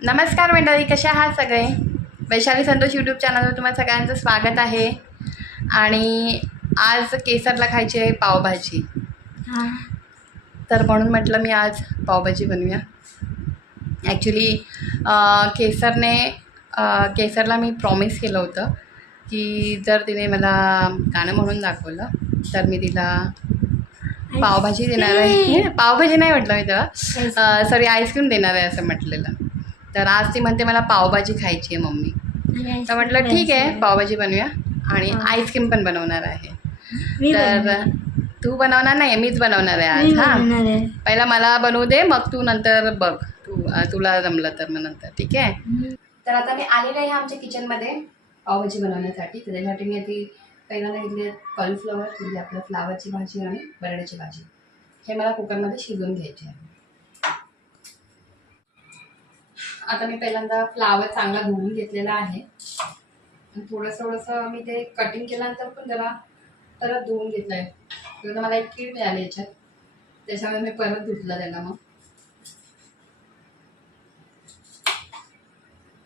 नमस्कार मंडळी कशा आहात सगळे? वैशाली संतोष यूट्यूब चॅनलवर तुम्हाला सगळ्यांचं स्वागत आहे. आणि आज केसरला खायची आहे पावभाजी. तर म्हणून म्हटलं मी आज पावभाजी बनवूया. ॲक्च्युली केसरने केसरला मी प्रॉमिस केलं होतं की जर तिने मला गाणं म्हणून दाखवलं तर मी तिला पावभाजी देणार आहे. पावभाजी नाही म्हटलं मी तेव्हा सॉरी आईस्क्रीम देणार आहे असं म्हटलेलं. तर आज ती म्हणते मला पावभाजी खायची आहे मम्मी. तर म्हटलं ठीक आहे पावभाजी बनवूया. आणि. आईस्क्रीम पण बनवणार आहे. तर. तू बनवणार नाही मीच बनवणार आहे आज हां. पहिला मला बनवू दे मग तू नंतर बघ. तू तुला जमलं तर मग नंतर ठीक आहे. तर आता मी आलेले आहे आमच्या किचनमध्ये पावभाजी बनवण्यासाठी. तर त्याच्यासाठी मी आधी पहिल्यांदा घेतली कॉलीफ्लॉवर म्हणजे आपलं फ्लावरची भाजी आणि बटाट्याची भाजी. हे मला कुकरमध्ये शिजवून घ्यायचे आहे. आता मी पहिल्यांदा फ्लावर चांगला धुवून घेतलेला आहे. आणि थोडंसं थोडंसं मी ते कटिंग केल्यानंतर पण जरा परत धुवून घेतलं आहे तर मला एक कीड मिळाली याच्यात. त्याच्यामुळे मी परत धुतलं त्याला मग.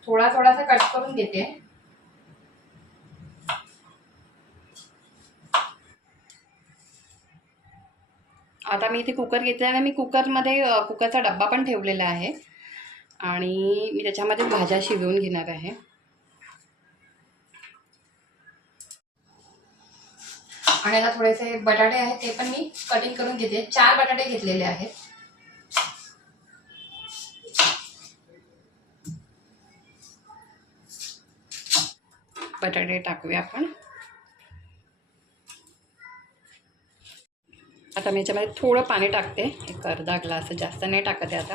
थोडा थोडासा कट करून घेते. आता मी इथे कुकर घेतला आणि मी कुकरमध्ये कुकरचा डब्बा पण ठेवलेला आहे. आणि मी त्याच्यामध्ये भाज्या शिजवून घेणार आहे. आणि आता थोडेसे बटाटे आहेत ते पण मी कटिंग करून घेते. चार बटाटे घेतलेले आहेत. बटाटे टाकूया आपण. आता मी याच्यामध्ये थोडं पाणी टाकते. एक अर्धा ग्लास जास्त नाही टाकते आता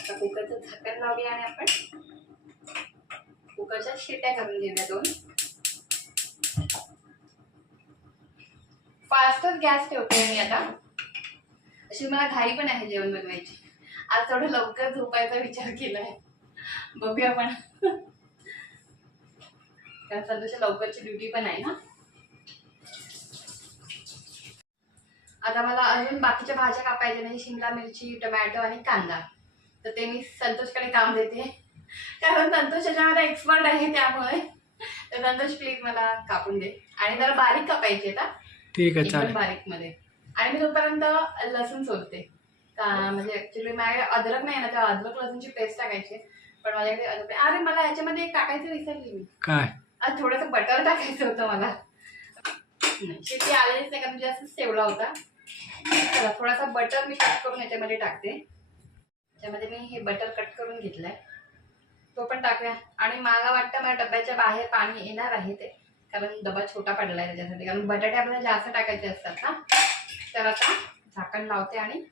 आता कुकरचं झाकण लावूया आणि आपण पेट्या करून घेऊया दोन? फास्टच गॅस ठेवते मी आता. अशी मला घाई पण आहे जेवण बनवायची. आज थोडं लवकर झोपायचा विचार केलाय. बघूया पण. कारण संतोष लवकरची ड्युटी पण आहे ना. आता मला अजून बाकीच्या भाज्या कापायच्या नाही शिमला मिरची टोमॅटो आणि कांदा. तर ते मी संतोषकडे काम देते. कारण संतोष याच्यामध्ये एक्सपर्ट आहे त्यामुळे तर संतोष प्लीज मला कापून दे. आणि जरा बारीक कापायचे का ठीक आहे चालेल. बारीकमध्ये आणि मी तोपर्यंत लसूण सोलते. का म्हणजे ऍक्च्युली माझ्याकडे अद्रक नाही ना त्या अद्रक लसूणची पेस्ट टाकायची. पण माझ्याकडे अद्रक. अरे मला ह्याच्यामध्ये एक टाकायचं विसरली मी. काय? आज थोडंसं बटर टाकायचं होतं मला. शेती आलेलीच नाही कारण जास्तच तेवढा होता. चला थोडासा बटर मी कट करून याच्यामध्ये टाकते. त्यामध्ये मी हे बटर कट करून घेतलंय. तो पण टाकूया. आणि मला वाटतं माझ्या डब्याच्या बाहेर पाणी येणार आहे ते. कारण डबा छोटा पडलाय त्याच्यासाठी. कारण बटाटे आपल्याला जास्त टाकायचे असतात ना. तर आता झाकण लावते आणि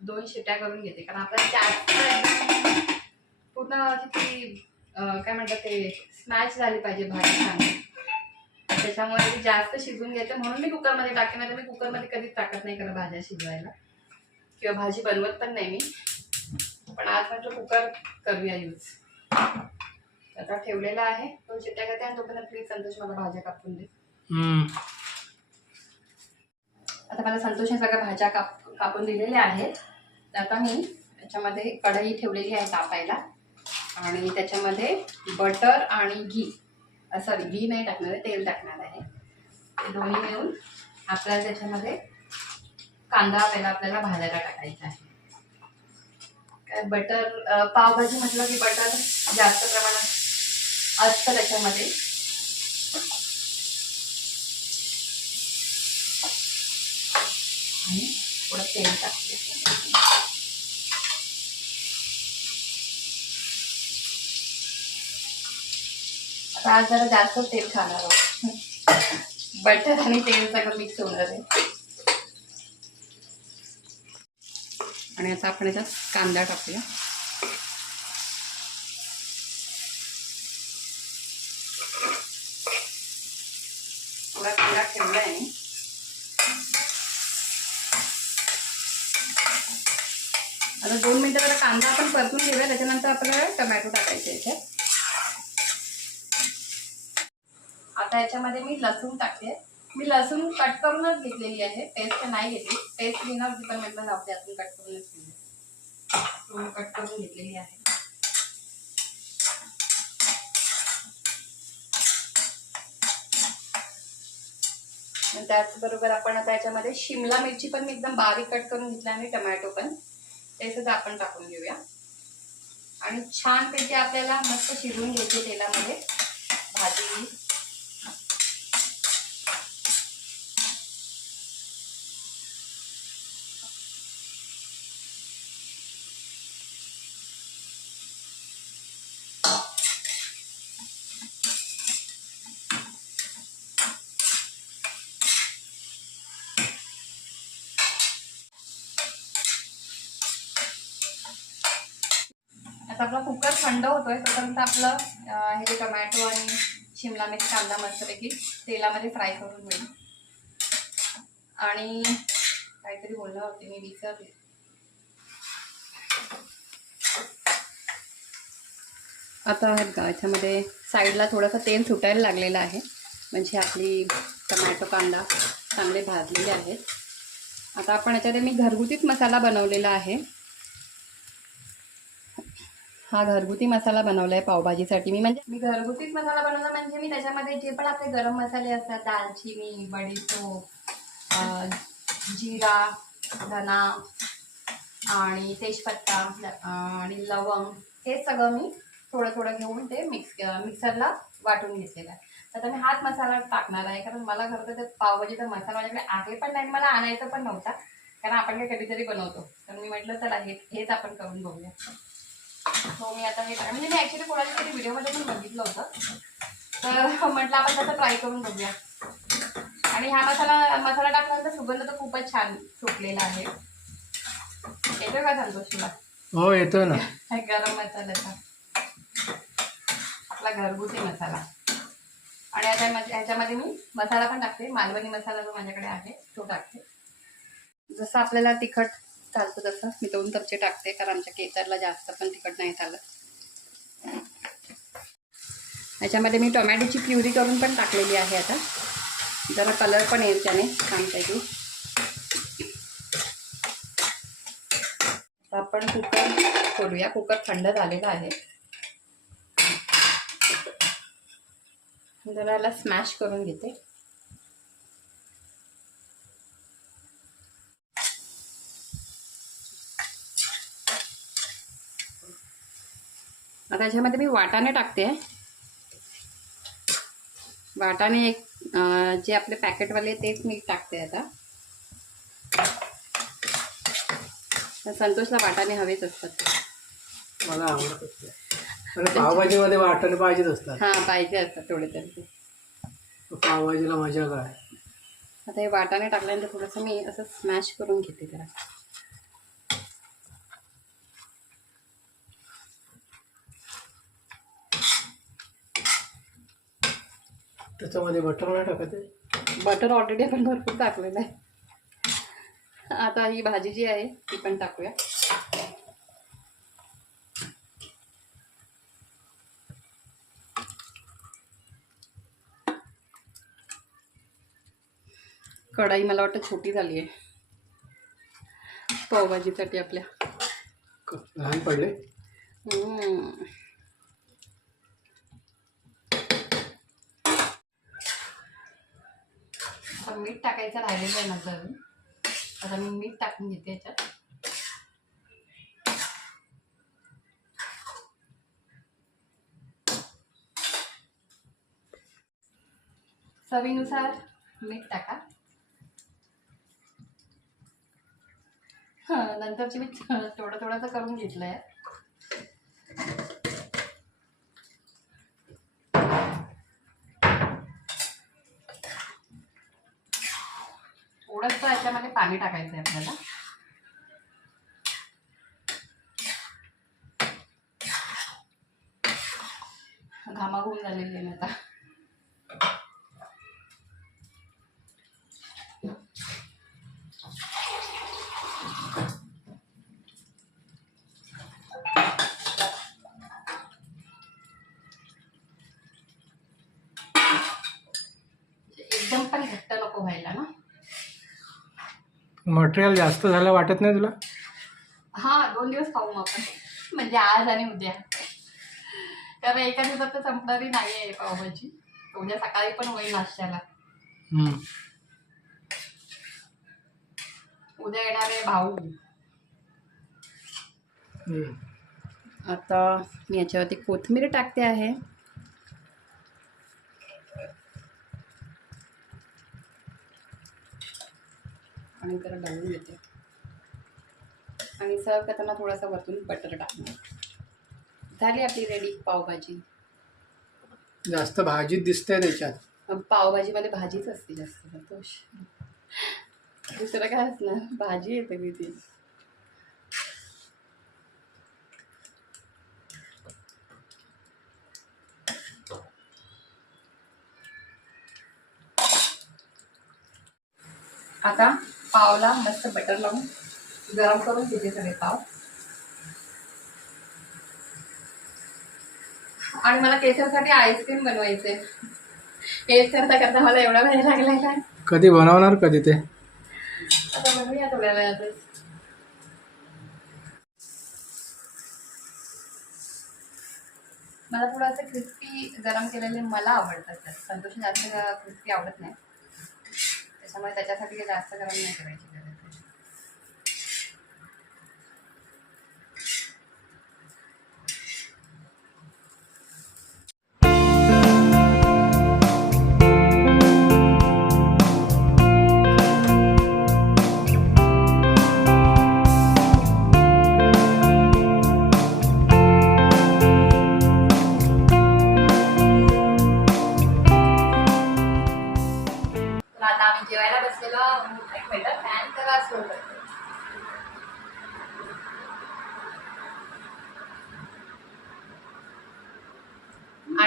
दोन शिट्या करून घेते. कारण आपल्याला जास्त पूर्ण ती काय म्हणतात ते स्मॅश झाली पाहिजे भाजी चांगली. त्याच्यामुळे ती जास्त शिजून घेते. म्हणून मी कुकरमध्ये टाकते. नाही तर मी कुकरमध्ये कधीच टाकत नाही कारण भाज्या शिजवायला. किंवा भाजी बनवत पण नाही मी. पण आज म्हटलं कुकर करूया यूज आता ठेवलेला आहे. दोन शिट्ट्या करते आणि तोपर्यंत प्लीज संतोष मला भाज्या कापून दे. आता मला संतोष सगळ्या भाज्या काप कापून दिलेल्या आहेत. तर आता मी याच्यामध्ये कढई ठेवलेली आहे तापायला आणि त्याच्यामध्ये बटर आणि घी. सॉरी घी नाही टाकणार आहे तेल टाकणार आहे. ते दोन्ही मिळून आपल्याला त्याच्यामध्ये कांदा पहिला आपल्याला भाजायला टाकायचा आहे. काय बटर पावभाजी म्हटलं की बटर जास्त प्रमाणात असतं त्याच्यामध्ये. आणि थोडं तेल टाकते. आता आज जरा जास्त तेल खाणार आहोत. बटर आणि तेल सगळं मिक्स होणार आहे. आणि आता आपण याच्यात कांदा टाकूया थोडा कांदा ठेवला आहे मी आता दोन मिनटं जरा कांदा आपण परतून घेऊया त्याच्यानंतर आपल्याला टोमॅटो टाकायचे याच्यात आता याच्यामध्ये मी लसूण टाकते. मी लसूण कट करूनच घेतलेली आहे पेस्ट नाही घेतली. पेस्ट घेणार होती पण म्हटलं जाऊ दे अजून कट करूनच घेऊ कट करून घेतलेली आहे. त्याचबरोबर आपण आता याच्यामध्ये शिमला मिरची पण मी एकदम बारीक कट करून घेतला आणि टमॅटो पण. ते सुद्धा आपण टाकून घेऊया. आणि छानपैकी आपल्याला मस्त शिजवून घ्यायचे तेलामध्ये भाजी. आता आपला कुकर थंड होतोय तोपर्यंत आपलं हे जे टोमॅटो आणि शिमला मिरची कांदा मस्तपैकी तेलामध्ये फ्राय करून घेऊ. आणि काहीतरी बोलणार होते मी विसरले. आता आहेत का याच्यामध्ये साईडला थोडंसं तेल सुटायला लागलेलं आहे. म्हणजे आपली टमॅटो कांदा चांगले भाजलेले आहेत. आता आपण याच्यामध्ये मी घरगुतीच मसाला बनवलेला आहे. हा घरगुती मसाला बनवला आहे पावभाजीसाठी. मी म्हणजे मी घरगुतीच मसाला बनवला म्हणजे मी त्याच्यामध्ये जे पण आपले गरम मसाले असतात दालचिनी बडीशोप जिरा धना आणि तेजपत्ता आणि लवंग हे सगळं मी थोडं थोडं घेऊन ते मिक्स मिक्सरला वाटून घेतलेलं आहे. आता मी हाच मसाला टाकणार आहे कारण मला खरं तर पावभाजी पावभाजीचा मसाला माझ्याकडे आहे पण नाही मला आणायचा पण नव्हता. कारण आपण काय कधीतरी बनवतो. तर मी म्हटलं चला हे हेच आपण करून बघूया. हो मी आता हे म्हणजे मी ॲक्च्युली कोणाच्या तरी व्हिडिओमध्ये पण बघितलं होतं. तर म्हटलं आपण तसं ट्राय करून बघूया. आणि हा मसाला मसाला टाकल्यानंतर सुगंध तर खूपच छान सुटलेला आहे. येतोय का संतोष तुला? हो येतो ना. हा गरम मसाल्याचा आपला घरगुती मसाला. आणि आता ह्याच्या- ह्याच्यामध्ये मी मसाला पण टाकते. मालवणी मसाला जो माझ्याकडे आहे तो टाकते. जसं आपल्याला तिखट चालतं तसं मी दोन चमचे टाकते कारण आमच्या केसरला जास्त पण तिखट नाही चालत. याच्यामध्ये मी टोमॅटोची प्युरी करून पण टाकलेली आहे आता. जरा कलर पण येईल त्याने छानपैकी आता आपण कुकर खोलूया. कुकर थंड झालेला आहे. जरा याला स्मॅश करून घेते. आता याच्यामध्ये मी वाटाणे टाकते. वाटाणे एक जे आपले पॅकेटवाले तेच मी टाकते आता. संतोषला वाटाणे हवेच असतात. मला आवडत असते आणि पावभाजीमध्ये वाटण पाहिजेच असतात. हां पाहिजे असतात थोडे तरी. पावभाजीला मजा काय? आता हे वाटाणे टाकल्यानंतर थोडंसं मी असं स्मॅश करून घेते जरा. त्याच्यामध्ये बटर नाही टाकत आहे. बटर ऑलरेडी आपण भरपूर टाकलेलं आहे. आता ही भाजी जी आहे ती पण टाकूया. कढाई मला वाटतं छोटी झाली आहे. पावभाजीसाठी आपल्या. लहान पडले. आता मीठ टाकायचं राहिलेलं आहे माझं अजून आता मी मीठ टाकून घेते याच्यात. चवीनुसार मीठ टाका. हं, नंतरची मी थोडं थोडंसं करून घेतलं आहे याच्यामध्ये पाणी टाकायचं आहे आपल्याला. घामाघूम झालेली आहे आता एकदम पण घट्ट नको व्हायला ना मटेरियल जास्त झालं वाटत नाही तुला? हा दोन दिवस खाऊ मग आपण. म्हणजे आज आणि उद्या. कारण एका दिवसात तर संपणारी नाही आहे पावभाजी. उद्या सकाळी पण होईल नाश्त्याला. हम्म. उद्या येणार आहे भाऊ. हम्म. आता मी याच्यावरती कोथिंबीर टाकते आहे. आणि त्याला डाळून देते आणि सर्व करताना थोडासा वरतून बटर टाकणार. झाली आपली रेडी पावभाजी. जास्त भाजीत दिसतंय त्याच्यात. पावभाजीमध्ये भाजीच असते जास्त संतोष. दुसरं काय असणार? भाजी येते मी ती. आता पावला मस्त बटर लावून गरम करून घेते सगळे पाव. आणि मला केसरसाठी आईस्क्रीम बनवायचे हेच करता करता मला एवढा वेळ लागलाय काय कधी बनवणार कधी ते? आता बनवूया थोड्या वेळातच. मला थोडंसं क्रिस्पी गरम केलेले मला आवडतात. संतोष जास्त क्रिस्पी आवडत नाही. त्याच्यामुळे त्याच्यासाठी जास्त गरम नाही करायची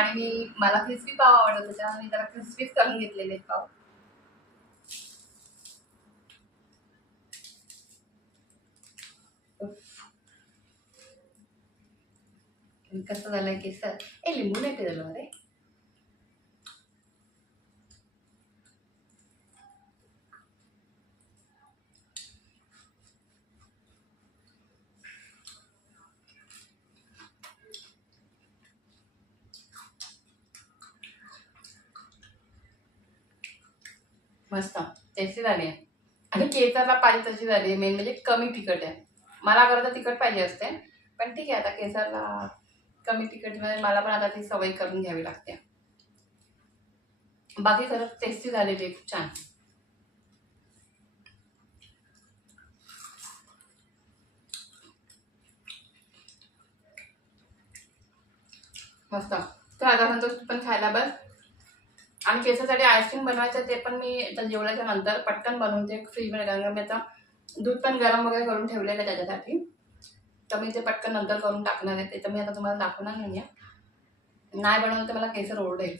आणि मी मला क्रिस्पी पाव आवडत होता मी त्याला क्रिस्पीच करून घेतलेले पाव. कसं झालंय केसर? ए लिंबू नाही पिलेलं मध्ये मस्त. टेस्टी झाली आहे. आणि केसरला पाहिजे तशी झाली मेन म्हणजे कमी तिखट आहे. मला खरं तर तिखट पाहिजे असते. पण ठीक आहे आता केसरला कमी तिखटमध्ये म्हणजे मला पण आता ती सवय करून घ्यावी लागते. बाकी खरंच टेस्टी झालेली आहे. खूप छान. मस्त. तर आता म्हणतो पण खायला बस. आणि केसासाठी आईस्क्रीम बनवायचं ते पण मी तर जेवल्याच्या नंतर पटकन बनवते फ्रीजमध्ये कारण मी आता दूध पण गरम वगैरे करून ठेवलेलं आहे त्याच्यासाठी. तर मी ते पटकन नंतर करून टाकणार आहे. ते तर मी आता तुम्हाला दाखवणार नाही आहे नाही बनवलं तर मला केसर ओरडेल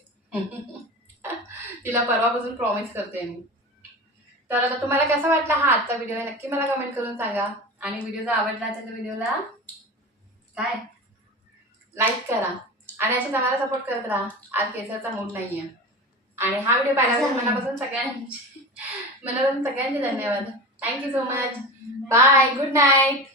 तिला परवापासून प्रॉमिस करते मी. तर आता तुम्हाला कसा वाटला हा आजचा व्हिडिओ नक्की मला कमेंट करून सांगा. आणि व्हिडिओ जर आवडला असेल तर व्हिडिओला काय? लाईक करा. आणि असे आम्हाला सपोर्ट करत राहा. आज केसरचा मूड नाही आहे आणि हा व्हिडिओ पाहिल्याबद्दल मनापासून सगळ्यांचे मनापासून सगळ्यांचे धन्यवाद. Thank you so much bye good night